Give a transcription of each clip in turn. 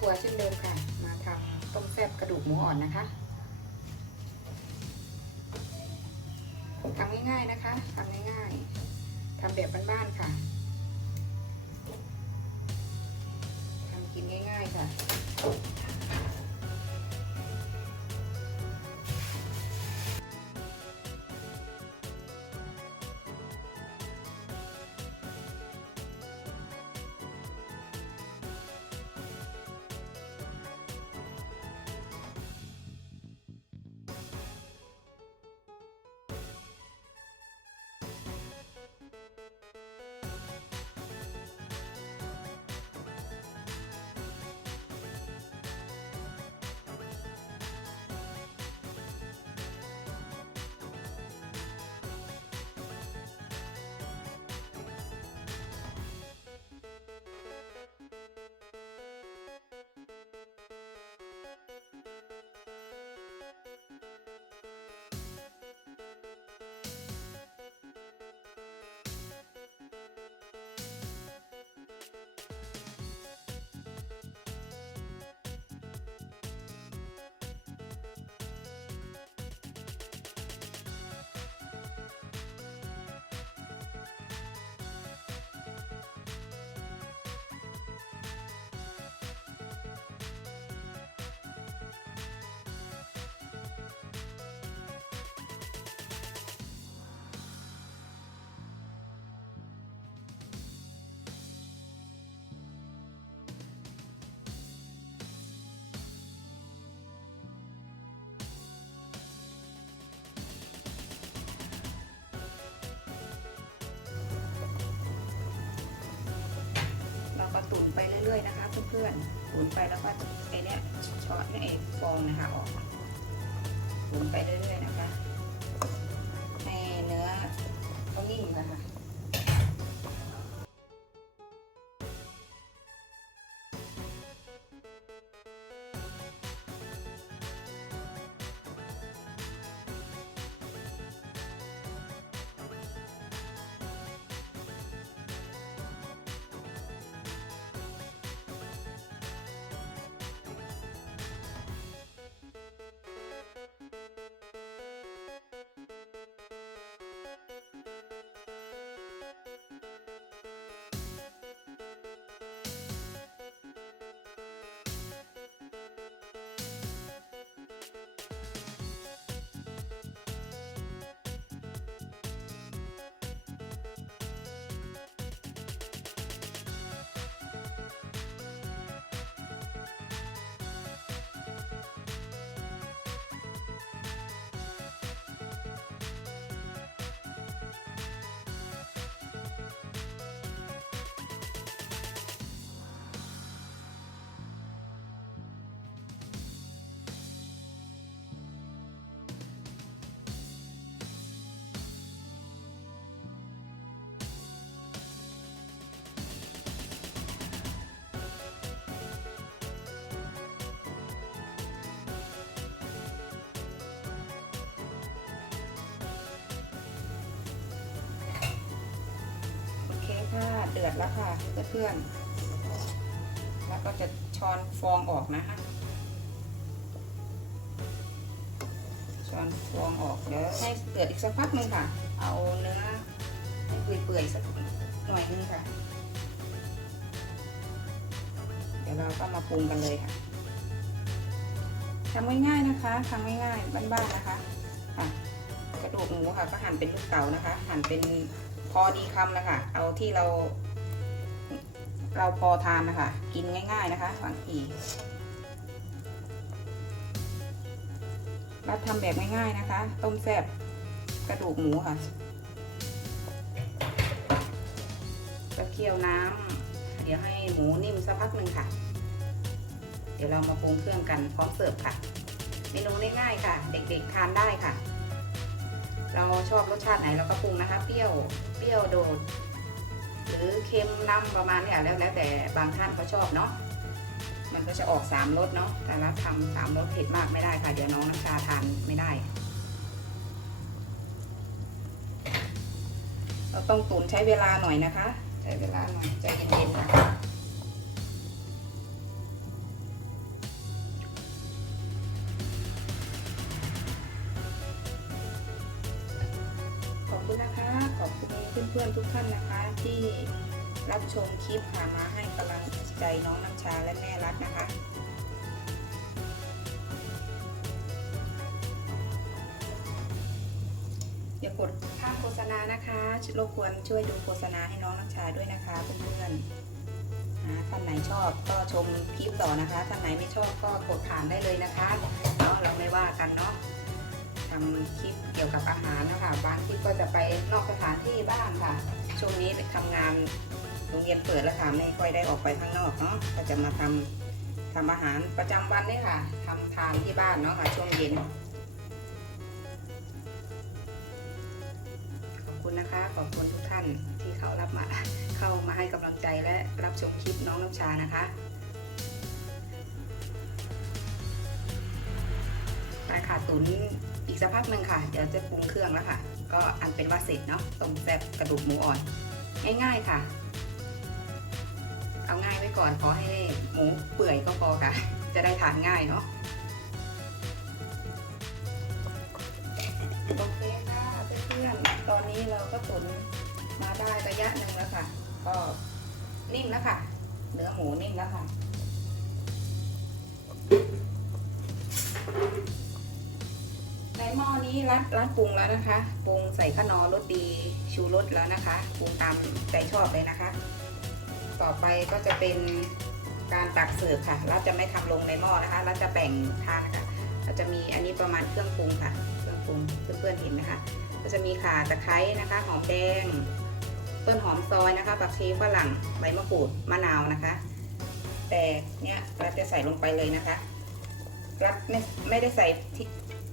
ครัวเช่นเดิมค่ะ มาทำต้มแซ่บกระดูกหมูอ่อนนะคะทำง่ายๆนะคะทำง่ายๆทำแบบบ้านๆค่ะทำกินง่ายๆค่ะ ไปเรื่อยๆนะคะเพื่อนๆตุ๋นไปแล้วก็ไอเนี้ยช้อนไอฟองนะคะออกหมุนไปเรื่อยๆนะคะให้เนื้อเขานิ่มนะคะ เดือดแล้วค่ะเพื่อนๆแล้วก็จะช้อนฟองออกนะคะช้อนฟองออกเดี๋ยวให้เดือดอีกสักพักหนึ่งค่ะ เอาเนื้อให้เปื่อยๆสักหน่อยนึงค่ะ เดี๋ยวเราก็มาปรุงกันเลยค่ะทำง่ายๆนะคะทำง่ายๆบ้านๆนะคะ ค่ะ กระดูกหมูค่ะก็หั่นเป็นลูกเต๋านะคะ หั่นเป็น พอดีคำนะคะ เอาที่เรา เราพอทานนะคะ กินง่าย ๆนะคะบางทีเราทำแบบง่ายๆนะคะ ต้มแซ่บกระดูกหมูค่ะจะเคี่ยวน้ำเดี๋ยวให้หมูนิ่มสักพักหนึ่งค่ะ เดี๋ยวเรามาปรุงเครื่องกันพร้อมเสิร์ฟค่ะ เมนูง่ายๆค่ะ เด็กๆทานได้ค่ะ เราชอบรสชาติไหนเราก็ปรุงนะคะ เปรี้ยว เปรี้ยวโดด หรือเค็มน้ำประมาณเนี้ยแล้วแล้วแต่บางท่านเขาชอบเนาะ มันก็จะออกสามรสเนาะ แต่ละทำสามรสเผ็ดมากไม่ได้ค่ะ เดี๋ยวน้องน้ำชาทานไม่ได้ เราต้องตุ๋นใช้เวลาหน่อยนะคะ ใช้ช้เวลาหน่อยใจเย็นๆค่ะ ท่านนะคะที่รับชมคลิปค่ะมาให้กำลังใจน้องน้ำชาและแม่รักนะคะอย่ากดข้ามโฆษณานะคะรบกวนช่วยดูโฆษณาให้น้องน้ำชาด้วยนะคะเพื่อนๆท่านไหนชอบก็ชมคลิปต่อนะคะ ท่านไหนไม่ชอบก็กดผ่านได้เลยนะคะเนาะเราไม่ว่ากันเนาะ ทำคลิปเกี่ยวกับอาหารนะคะบางคลิปก็จะไปนอกสถานที่บ้างค่ะ ช่วงนี้ทำงานโรงเรียนเปิดแล้วค่ะไม่ค่อยได้ออกไปข้างนอกเนาะก็จะมาทำทำอาหารประจำวันนี่ค่ะทำทานที่บ้านเนาะค่ะ ช่วงเย็นขอบคุณนะคะขอบคุณทุกท่านที่เข้ารับมาเข้ามาให้กำลังใจและรับชมคลิปน้องน้ำชานะคะไปค่ะตุน อีกสักพักหนึ่งค่ะ เดี๋ยวจะปรุงเครื่องแล้วค่ะ ก็อันเป็นว่าเสร็จเนาะต้มแซ่บกระดูกหมูอ่อน ง่ายๆค่ะ เอาง่ายไว้ก่อนขอให้หมูเปื่อยก็พอค่ะ จะได้ทานง่ายเนาะโอเคค่ะเพื่อนๆตอนนี้เราก็ตุนมาได้ระยะหนึ่งแล้วค่ะ ก็นิ่มแล้วค่ะ เนื้อหมูนิ่มแล้วค่ะ หม้อนี้รัดรัดปรุงแล้วนะคะ ปรุงใส่ข้าวนอรสดีชูรสแล้วนะคะ ปรุงตามใจชอบเลยนะคะ ต่อไปก็จะเป็นการตักเสิร์ฟค่ะ เราจะไม่ทำลงในหม้อนะคะ เราจะแบ่งทานนะคะเราจะมีอันนี้ประมาณเครื่องปรุงค่ะ เครื่องปรุงเพื่อนๆเห็นนะคะ ก็จะมีข่าตะไคร้นะคะ หอมแดง ต้นหอมซอยนะคะ ผักชีฝรั่ง ใบมะกรูด มะนาวนะคะ แต่เนี้ยเราจะใส่ลงไปเลยนะคะรัดไม่ไม่ได้ใส่ที่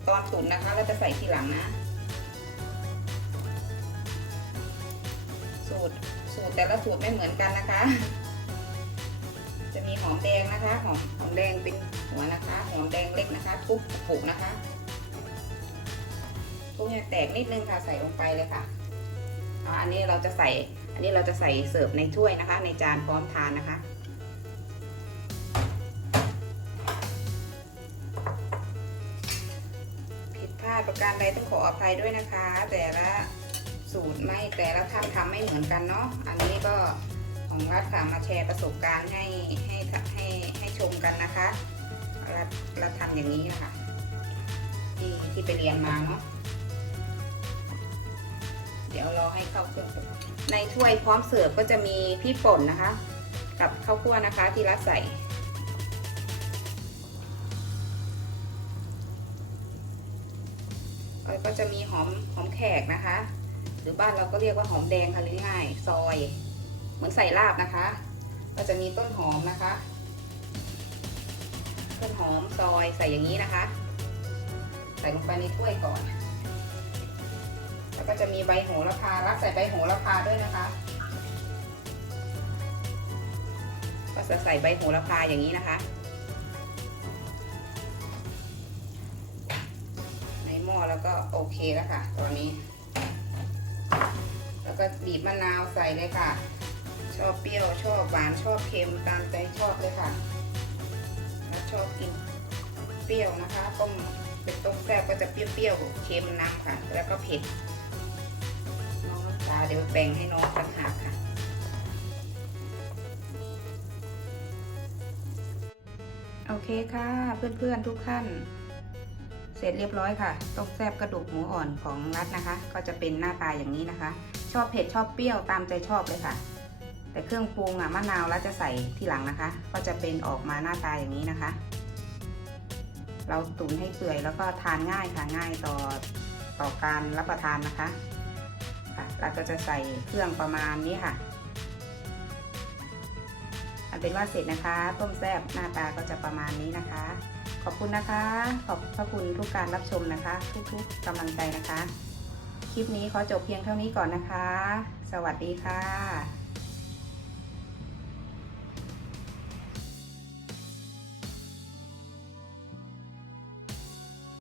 ตอนตุ๋นนะคะ เราจะใส่ทีหลังนะ สูตรสูตรแต่ละสูตรไม่เหมือนกันนะคะ จะมีหอมแดงนะคะหอมหอมแดงเป็นหัวนะคะ หอมแดงเล็กนะคะ ทุบปุกนะคะทุกอย่างแตกนิดนึงค่ะใส่ลงไปเลยค่ะอันนี้เราจะใส่อันนี้เราจะใส่เสิร์ฟในถ้วยนะคะ ในจานพร้อมทานนะคะ ดพลาดประการใดต้องขออภัยด้วยนะคะ แต่ละสูตรไม่แต่ละท่านทำไม่เหมือนกันเนาะอันนี้ก็ของรัฐค่ะมาแชร์ประสบการณ์ให้ให้ให้ให้ชมกันนะคะรัฐรัฐทำอย่างนี้นะคะที่ที่ไปเรียนมาเนาะเดี๋ยวรอให้เข้าเครื่องในถ้วยพร้อมเสิร์ฟก็จะมีพริกป่นนะคะ กับข้าวคั่วนะคะที่รัดใส่ ก็จะมีหอมหอมแขกนะคะ หรือบ้านเราก็เรียกว่าหอมแดงค่ะหรือง่ายซอย เหมือนใส่ลาบนะคะ ก็จะมีต้นหอมนะคะ ต้นหอมซอยใส่อย่างนี้นะคะ ใส่ลงไปในถ้วยก่อน แล้วก็จะมีใบโหระพารักใส่ใบโหระพาด้วยนะคะ ก็จะใส่ใบโหระพาอย่างนี้นะคะ แล้วก็โอเคแล้วค่ะ ตอนนี้ แล้วก็บีบมะนาวใส่เลยค่ะ ชอบเปรี้ยวชอบหวานชอบเค็มตามใจชอบเลยค่ะ แล้วชอบกินเปรี้ยวนะคะต้มเป็นต้มแซ่บก็จะเปรี้ยวๆเค็มน้ำค่ะ แล้วก็เผ็ดน้องตาเดี๋ยวแบ่งให้น้องต่างหากค่ะโอเคค่ะ เพื่อนๆทุกท่าน เสร็จเรียบร้อยค่ะ ต้มแซ่บกระดูกหมูอ่อนของรัฐนะคะ ก็จะเป็นหน้าตาอย่างนี้นะคะ ชอบเผ็ดชอบเปรี้ยวตามใจชอบเลยค่ะ แต่เครื่องปรุงอะมะนาวแล้วจะใส่ที่หลังนะคะ ก็จะเป็นออกมาหน้าตาอย่างนี้นะคะ เราตุ๋นให้เปื่อยแล้วก็ทานง่ายค่ะง่ายต่อต่อการรับประทานนะคะค่ะเราก็จะใส่เครื่องประมาณนี้ค่ะอันเป็นว่าเสร็จนะคะ ต้มแซ่บหน้าตาก็จะประมาณนี้นะคะ อบคุณนะคะ ขอบพระคุณทุกการรับชมนะคะ ทุกๆกำลังใจนะคะ คลิปนี้ขอจบเพียงเท่านี้ก่อนนะคะ สวัสดีค่ะ